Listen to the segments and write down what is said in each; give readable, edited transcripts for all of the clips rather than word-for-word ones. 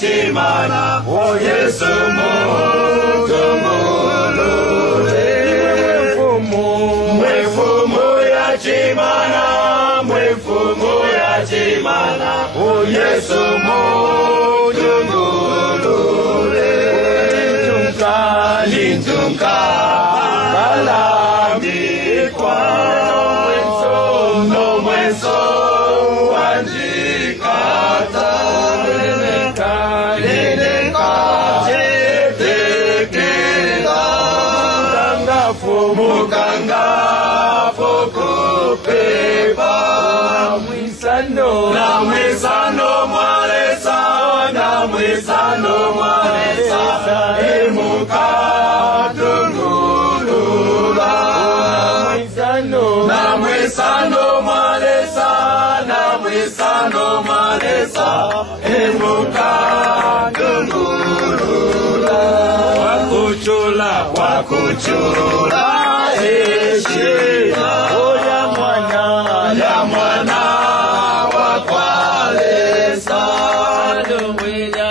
chimana, o Yesu mutungulule. Mwefumu ya chimana, mwefumu ya chimana, o Yesu mutungulule. Lintunka, kalambikwa, no mwenso, wanjikata, lineka, jetekela, mukanga, fokupeba, na mwisano mwalesa, na mwisano mwalesa, emuka tungulula. Na mwisano mwalesa, na mwisano mwalesa, emuka tungulula. Wakuchula, wakuchula, eshina, ya mwana wakwalesa, aluwila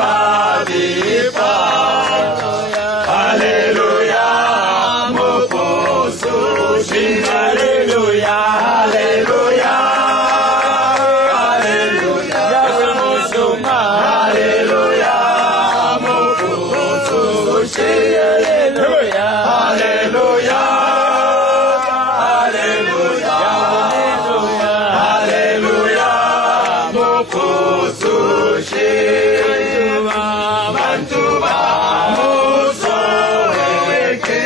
wabipa. Haleluya, mokoso shinga. Haleluya, haleluya, haleluya, haleluya, mokoso shinga. Haleluya, haleluya, haleluya, haleluya, mokoso shinga. Mantuba muso eke,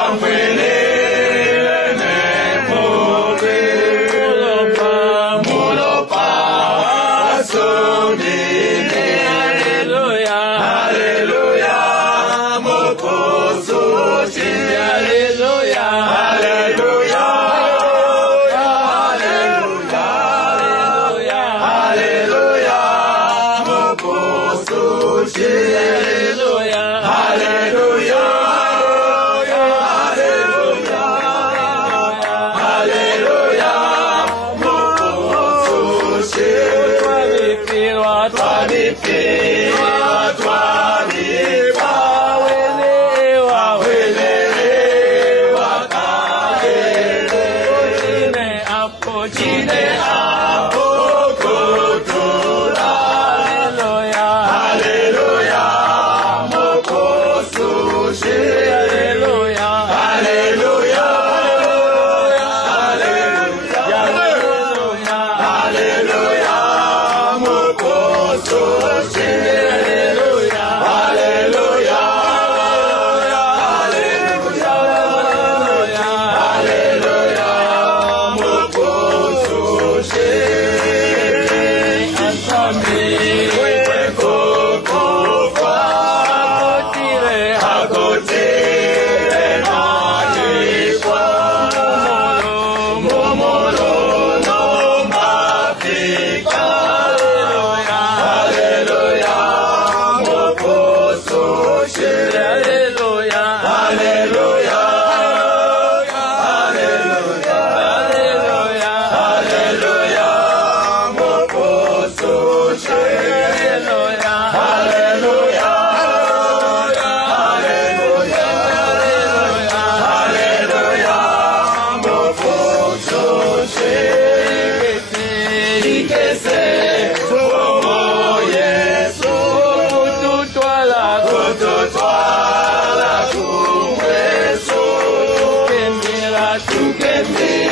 amwele nemobe, mulopa sonine. Haleluya, haleluya, mokoso shinga. Haleluya, haleluya, haleluya, haleluya, mokoso shinga. Haleluya, haleluya, haleluya, mokoso shinga. Twanipiwa, twanipa, welelewa kalele, chine apo kotola. Haleluya, mokoso shinga. Haleluya, haleluya, haleluya, haleluya, mokoso shinga. Haleluya, haleluya, haleluya, mokoso shinga. Asamiwe kokofa, akotire majikwa, momolo no mafika. Haleluya, mokoso shinga. Haleluya, haleluya, haleluya, haleluya, mokoso shinga. Haleluya, haleluya, haleluya, mokoso shinga. Ikese como Yesu, kututwala kumweso, tukemira